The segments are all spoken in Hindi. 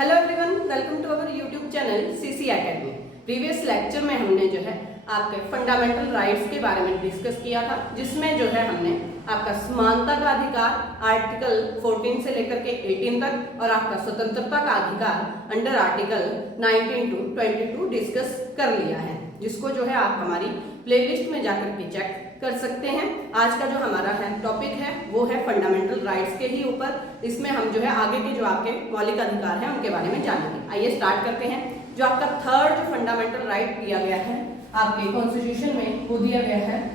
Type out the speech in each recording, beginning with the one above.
Hello everyone, welcome to our YouTube channel CC academy. Previous lecture में हमने जो है आपके फंडामेंटल राइट्स के बारे में डिस्कस किया था, जिसमें जो है हमने आपका समानता का अधिकार आर्टिकल 14 से लेकर के 18 तक और आपका स्वतंत्रता का अधिकार अंडर आर्टिकल 19 टू 22 डिस्कस कर लिया है, जिसको जो है आप हमारी प्लेलिस्ट में जाकर के चेक कर सकते हैं। आज का जो हमारा है टॉपिक है वो है फंडामेंटल राइट्स के ही ऊपर। इसमें हम जो है आगे के जो आपके मौलिक अधिकार हैं उनके बारे में जानेंगे। आइए स्टार्ट करते हैं। जो आपका थर्ड जो फंडामेंटल राइट दिया गया है आपके कॉन्स्टिट्यूशन में, वो दिया गया है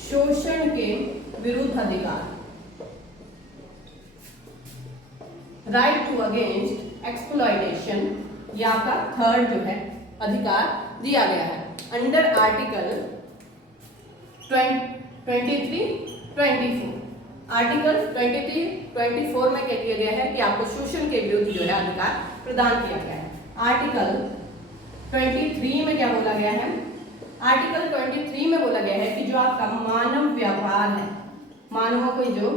शोषण के विरुद्ध अधिकार, राइट टू अगेंस्ट एक्सप्लॉयटेशन। ये आपका थर्ड जो है अधिकार दिया गया है अंडर आर्टिकल 23-24। आर्टिकल 23-24 में क्या किया गया है कि आपको शोषण के विरुद्ध जो है अधिकार प्रदान किया गया है। आर्टिकल 23 में क्या बोला गया है? आर्टिकल 23 में बोला गया है कि जो आपका मानव व्यापार है, मानवों की जो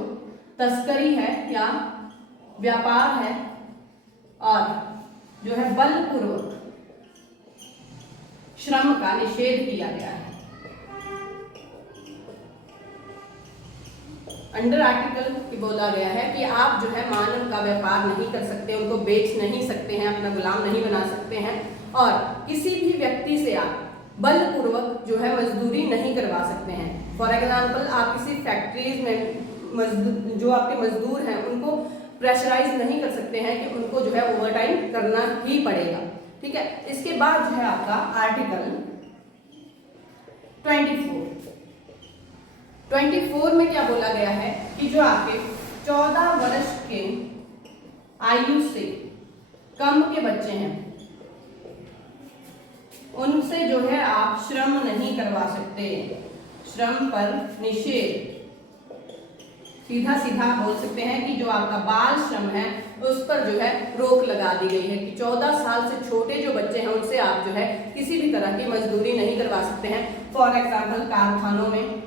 तस्करी है या व्यापार है और जो है बलपूर्वक श्रम का निषेध किया गया है। अंडर आर्टिकल की बोला गया है कि आप जो है मानव का व्यापार नहीं कर सकते, उनको बेच नहीं सकते हैं, अपना गुलाम नहीं बना सकते हैं और किसी भी व्यक्ति से आप बलपूर्वक जो है मजदूरी नहीं करवा सकते हैं। फॉर एग्जाम्पल, आप किसी फैक्ट्रीज में जो आपके मजदूर हैं उनको प्रेशराइज नहीं कर सकते हैं कि उनको जो है ओवर टाइम करना ही पड़ेगा। ठीक है। इसके बाद जो है आपका आर्टिकल 24 में क्या बोला गया है कि जो आपके 14 वर्ष के आयु से कम के बच्चे हैं उनसे जो है आप श्रम नहीं करवा सकते। श्रम पर निषेध, सीधा सीधा बोल सकते हैं कि जो आपका बाल श्रम है उस पर जो है रोक लगा दी गई है कि 14 साल से छोटे जो बच्चे हैं उनसे आप जो है किसी भी तरह की मजदूरी नहीं करवा सकते हैं। फॉर एग्जाम्पल, कारखानों में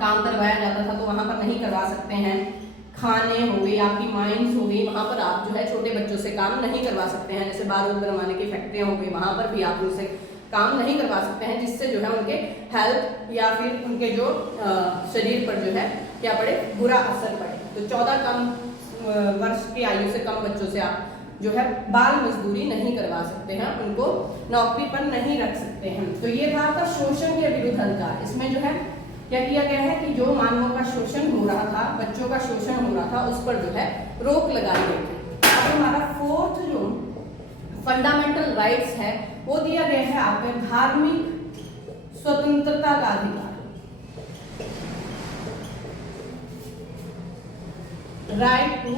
काम करवाया जाता था तो वहां पर नहीं करवा सकते हैं। खाने हो गई, आपकी माइंस हो गई, वहां पर आप जो है छोटे बच्चों से काम नहीं करवा सकते हैं। जैसे बारूद बनवाने की फैक्ट्रियां हो गई, वहां पर भी आप उनसे काम नहीं करवा सकते हैं, जिससे जो है उनके हेल्थ या फिर उनके जो शरीर पर जो है क्या पड़े, बुरा असर पड़े। तो 14 वर्ष की आयु से कम बच्चों से आप जो है बाल मजदूरी नहीं करवा सकते हैं, उनको नौकरी पर नहीं रख सकते हैं। तो ये था आपका शोषण के विरुद्ध अधिकार। इसमें जो है क्या किया गया है कि जो मानवों का शोषण हो रहा था, बच्चों का शोषण हो रहा था, उस पर जो है रोक लगाई गई थी। अब हमारा फोर्थ जो फंडामेंटल राइट्स है वो दिया गया है आपके धार्मिक स्वतंत्रता का अधिकार, राइट टू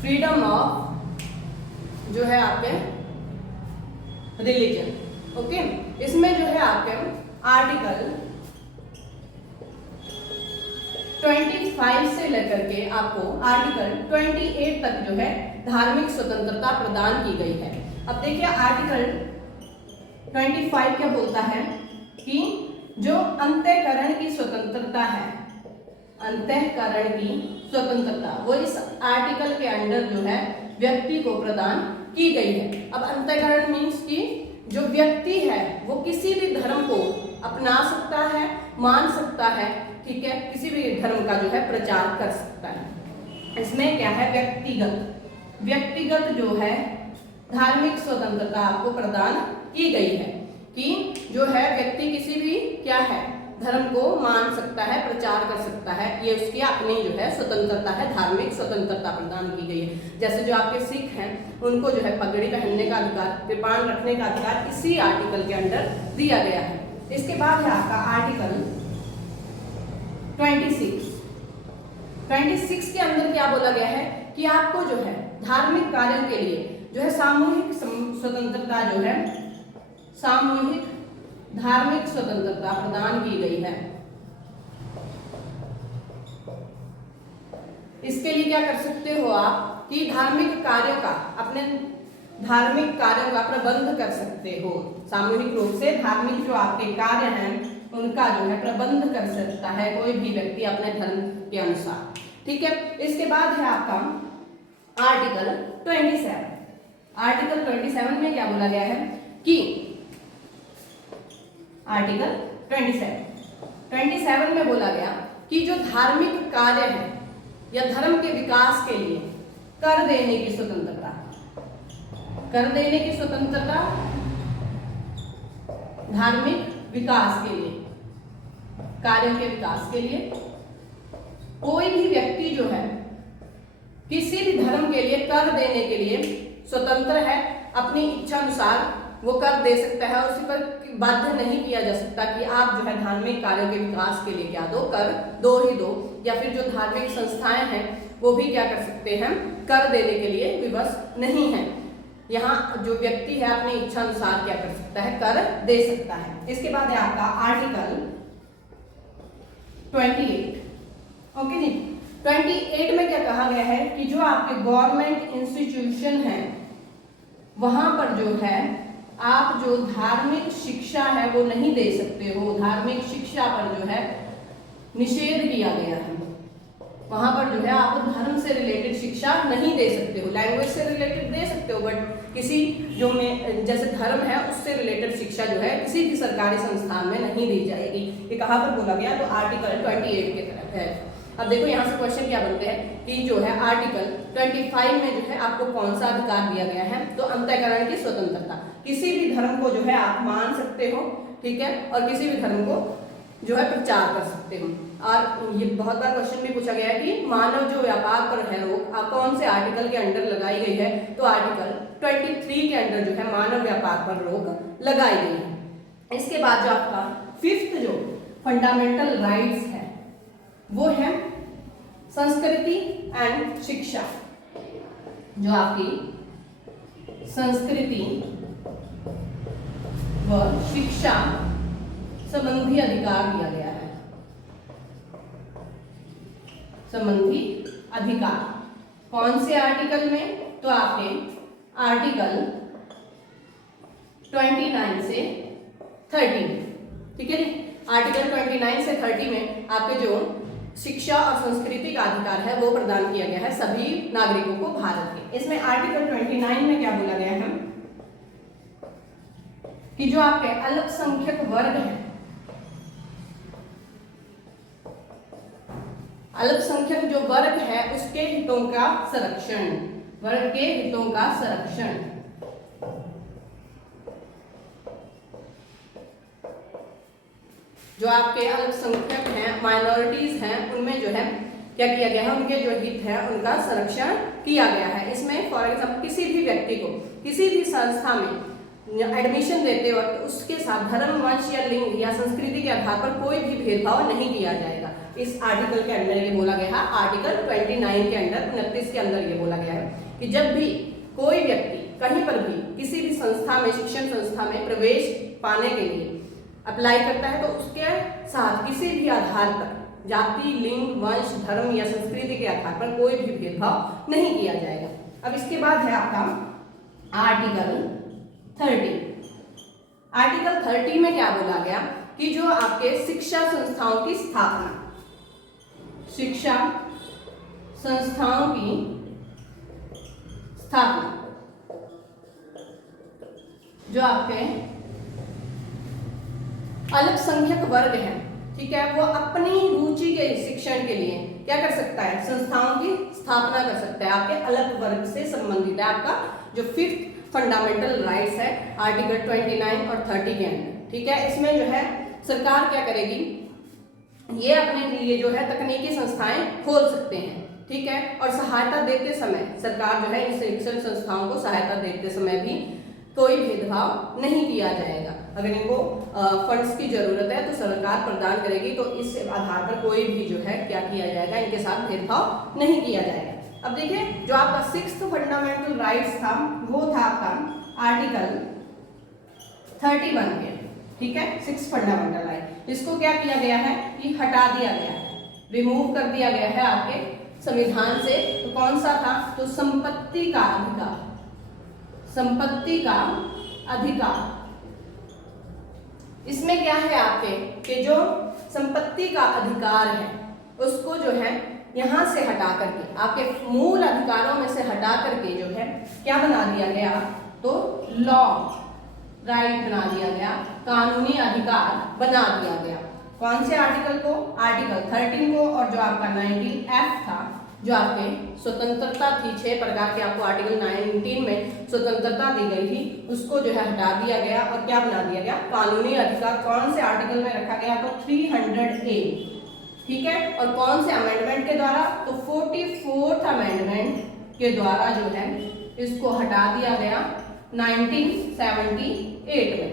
फ्रीडम ऑफ जो है आपके रिलीजन। ओके। इसमें जो है आपके आर्टिकल 25 से लेकर के आपको आर्टिकल 28 तक जो है धार्मिक स्वतंत्रता प्रदान की गई है। अब देखिए आर्टिकल 25 क्या बोलता है कि जो अंतःकरण की स्वतंत्रता है, अंतःकरण की स्वतंत्रता वो इस आर्टिकल के अंडर जो है व्यक्ति को प्रदान की गई है। अब अंतःकरण मीन्स कि जो व्यक्ति है वो किसी भी धर्म को अपना सकता है, मान सकता है, ठीक है, किसी भी धर्म का जो है प्रचार कर सकता है। इसमें क्या है, व्यक्तिगत जो है धार्मिक स्वतंत्रता आपको प्रदान की गई है कि जो है व्यक्ति किसी भी क्या है धर्म को मान सकता है, प्रचार कर सकता है। ये उसकी अपनी जो है स्वतंत्रता है, धार्मिक स्वतंत्रता प्रदान की गई है। जैसे जो आपके सिख हैं उनको जो है पगड़ी पहनने का अधिकार, कृपाण रखने का अधिकार इसी आर्टिकल के अंडर दिया गया है। इसके बाद है आपका आर्टिकल 26 के अंदर क्या बोला गया है कि आपको जो है धार्मिक कार्यों के लिए जो है सामूहिक स्वतंत्रता जो है सामूहिक धार्मिक स्वतंत्रता प्रदान की गई है। इसके लिए क्या कर सकते हो आप कि धार्मिक कार्यों का, अपने धार्मिक कार्यों का प्रबंध कर सकते हो। सामूहिक रूप से धार्मिक जो आपके कार्य हैं उनका जो है प्रबंध कर सकता है कोई भी व्यक्ति अपने धर्म के अनुसार। ठीक है। इसके बाद है आपका आर्टिकल 27। आर्टिकल 27 में क्या बोला गया है कि आर्टिकल 27 में बोला गया कि जो धार्मिक कार्य है या धर्म के विकास के लिए कर देने की स्वतंत्रता, कर देने की स्वतंत्रता धार्मिक विकास के लिए, कार्यों के विकास के लिए कोई भी व्यक्ति जो है किसी भी धर्म के लिए कर देने के लिए स्वतंत्र है, अपनी इच्छा अनुसार वो कर दे सकता है, उसी पर बाध्य नहीं किया जा सकता कि आप जो है धार्मिक कार्यों के विकास के लिए क्या दो, कर दो ही दो, या फिर जो धार्मिक संस्थाएं हैं वो भी क्या कर सकते हैं, कर देने के लिए विवश नहीं है। यहाँ जो व्यक्ति है अपनी इच्छा अनुसार क्या कर सकता है, कर दे सकता है। इसके बाद है आपका आर्टिकल 28। ओके जी, 28 में क्या कहा गया है कि जो आपके गवर्नमेंट इंस्टीट्यूशन है वहां पर जो है आप जो धार्मिक शिक्षा है वो नहीं दे सकते हो, धार्मिक शिक्षा पर जो है निषेध किया गया है। वहां पर जो है आप धर्म से रिलेटेड शिक्षा नहीं दे सकते हो, लैंग्वेज से रिलेटेड दे सकते हो बट किसी जो में जैसे धर्म है उससे रिलेटेड शिक्षा जो है किसी भी सरकारी संस्थान में नहीं दी जाएगी। ये कहाँ पर बोला गया, तो आर्टिकल 28 के तरफ है। अब देखो यहाँ से क्वेश्चन क्या बनते हैं कि जो है आर्टिकल 25 में जो है आपको कौन सा अधिकार दिया गया है, तो अंतःकरण की स्वतंत्रता, किसी भी धर्म को जो है आप मान सकते हो, ठीक है, और किसी भी धर्म को जो है प्रचार कर सकते हो। और ये बहुत बार क्वेश्चन भी पूछा गया है कि मानव जो व्यापार पर है रोक कौन से आर्टिकल के अंडर लगाई गई है, तो आर्टिकल 23 के अंडर जो है मानव व्यापार पर रोक लगाई गई है। इसके बाद जो आपका 5th जो फंडामेंटल राइट्स है वो है संस्कृति एंड शिक्षा। जो आपकी संस्कृति व शिक्षा संबंधी अधिकार दिया गया है, संबंधी अधिकार कौन से आर्टिकल में, तो आपके आर्टिकल 29 से 30, ठीक है। आर्टिकल 29 से 30 में आपके जो शिक्षा और संस्कृति का अधिकार है वो प्रदान किया गया है सभी नागरिकों को भारत के। इसमें आर्टिकल 29 में क्या बोला गया है कि जो आपके अल्पसंख्यक वर्ग है, अल्पसंख्यक जो वर्ग है उसके हितों का संरक्षण, वर्ग के हितों का संरक्षण, जो आपके अल्पसंख्यक हैं, माइनॉरिटीज हैं, उनमें जो है क्या किया गया है, उनके जो हित है उनका संरक्षण किया गया है। इसमें फॉर एग्जाम्पल किसी भी व्यक्ति को किसी भी संस्था में एडमिशन देते वक्त उसके साथ धर्म, वंश या लिंग या संस्कृति के आधार पर कोई भी भेदभाव नहीं किया जाएगा। इस आर्टिकल के अंदर ये बोला गया है, आर्टिकल 29 के अंदर 29 के अंदर ये बोला गया है कि जब भी कोई व्यक्ति कहीं पर भी किसी भी संस्था में, शिक्षण संस्था में प्रवेश पाने के लिए अप्लाई करता है तो उसके साथ किसी भी आधार पर जाति, लिंग, वंश, धर्म या संस्कृति के आधार पर कोई भी भेदभाव नहीं किया जाएगा। अब इसके बाद है आपका आर्टिकल 30। आर्टिकल 30 में क्या बोला गया कि जो आपके शिक्षा संस्थाओं की स्थापना, शिक्षा संस्थाओं की स्थापना, जो आपके अल्पसंख्यक वर्ग है, ठीक है, वो अपनी रुचि के शिक्षण के लिए क्या कर सकता है, संस्थाओं की स्थापना कर सकता है। आपके अल्प वर्ग से संबंधित है आपका जो 5th फंडामेंटल राइट्स है आर्टिकल 29 और 30 के अंदर, ठीक है। इसमें जो है सरकार क्या करेगी, ये अपने लिए जो है तकनीकी संस्थाएं खोल सकते हैं, ठीक है, और सहायता देते समय सरकार जो है इन शिक्षण संस्थाओं को सहायता देते समय भी कोई भेदभाव नहीं किया जाएगा। अगर इनको फंड्स की जरूरत है तो सरकार प्रदान करेगी, तो इस आधार पर कोई भी जो है क्या किया जाएगा, इनके साथ भेदभाव नहीं किया जाएगा। अब देखिए जो आपका 6th फंडामेंटल राइट्स था वो था आपका आर्टिकल 31 के, ठीक है, 6th फंडामेंटल राइट। इसको क्या किया गया है कि हटा दिया गया है, रिमूव कर दिया गया है आपके संविधान से। तो कौन सा था, तो संपत्ति का अधिकार, संपत्ति का अधिकार। इसमें क्या है आपके कि जो संपत्ति का अधिकार है उसको जो है यहाँ से हटा करके, आपके मूल अधिकारों में से हटा करके जो है क्या बना दिया गया, तो लॉ राइट बना दिया गया, कानूनी अधिकार बना दिया गया। कौन से आर्टिकल को, आर्टिकल 13 को, और जो आपका 19F था, जो आपके स्वतंत्रता थी, 6 प्रकार के आपको आर्टिकल 19 में स्वतंत्रता दी गई थी, उसको जो है हटा दिया गया और क्या बना दिया गया, कानूनी अधिकार। कौन से आर्टिकल में रखा गया, तो 300A, ठीक है। और कौन से अमेंडमेंट के द्वारा, तो 44th अमेंडमेंट के द्वारा जो है इसको हटा दिया गया 1978 में।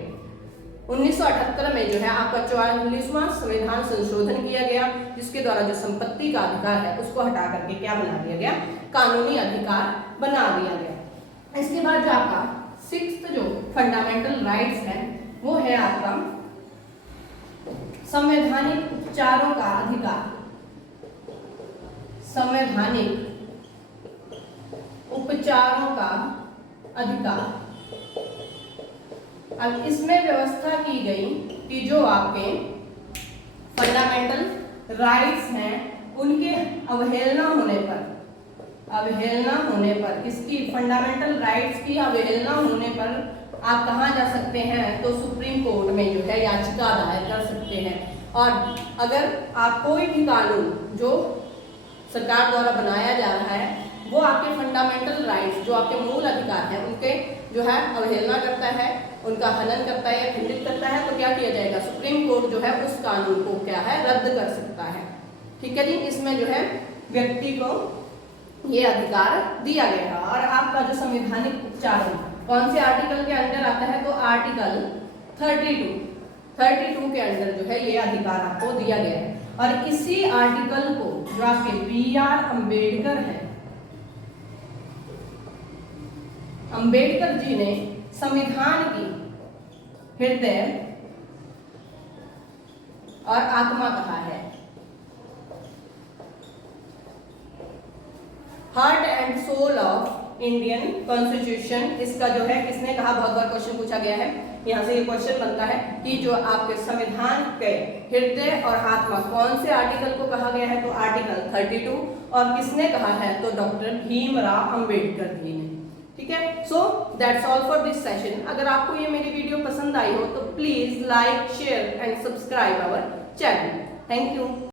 1978 में जो है आपका 44वां संविधान संशोधन किया गया, जिसके द्वारा जो संपत्ति का अधिकार है उसको हटा करके क्या बना दिया गया, कानूनी अधिकार बना दिया गया। इसके बाद जो आपका 6th जो फंडामेंटल राइट्स है वो है आपका संवैधानिक उपचारों का अधिकार। संवैधानिक उपचारों का अधिकार। अब इसमें व्यवस्था की गई कि जो आपके फंडामेंटल राइट्स हैं उनके अवहेलना होने पर किसकी, फंडामेंटल राइट्स की अवहेलना होने पर आप कहाँ जा सकते हैं, तो सुप्रीम कोर्ट में जो है याचिका दायर कर सकते हैं। और अगर आप कोई भी कानून जो सरकार द्वारा बनाया जा रहा है वो आपके फंडामेंटल राइट्स, जो आपके मूल अधिकार हैं, उनके जो है अवहेलना करता है, उनका हनन करता है या खंडित करता है, तो क्या किया जाएगा, सुप्रीम कोर्ट जो है उस कानून को क्या है, रद्द कर सकता है। ठीक है जी, इसमें जो है व्यक्ति को ये अधिकार दिया गया है। और आपका जो संवैधानिक उपचारण कौन से आर्टिकल के अंदर आता है, तो आर्टिकल 32 के अंदर जो है ये अधिकार आपको दिया गया है। और इसी आर्टिकल को जो आपके BR अम्बेडकर है, अम्बेडकर जी ने संविधान की हृदय और आत्मा कहा है। Heart and soul of Indian constitution, इसका जो है किसने कहा, बहुत बार क्वेश्चन पूछा गया है। यहाँ से ये क्वेश्चन बनता है कि जो आपके संविधान के हृदय और आत्मा कौन से आर्टिकल को कहा गया है, तो आर्टिकल 32। और किसने कहा है, तो डॉक्टर भीमराव अंबेडकर जी ने। ठीक है, so that's all for this session. अगर आपको ये मेरी वीडियो पसंद आई हो तो please like, share and subscribe our channel. Thank you.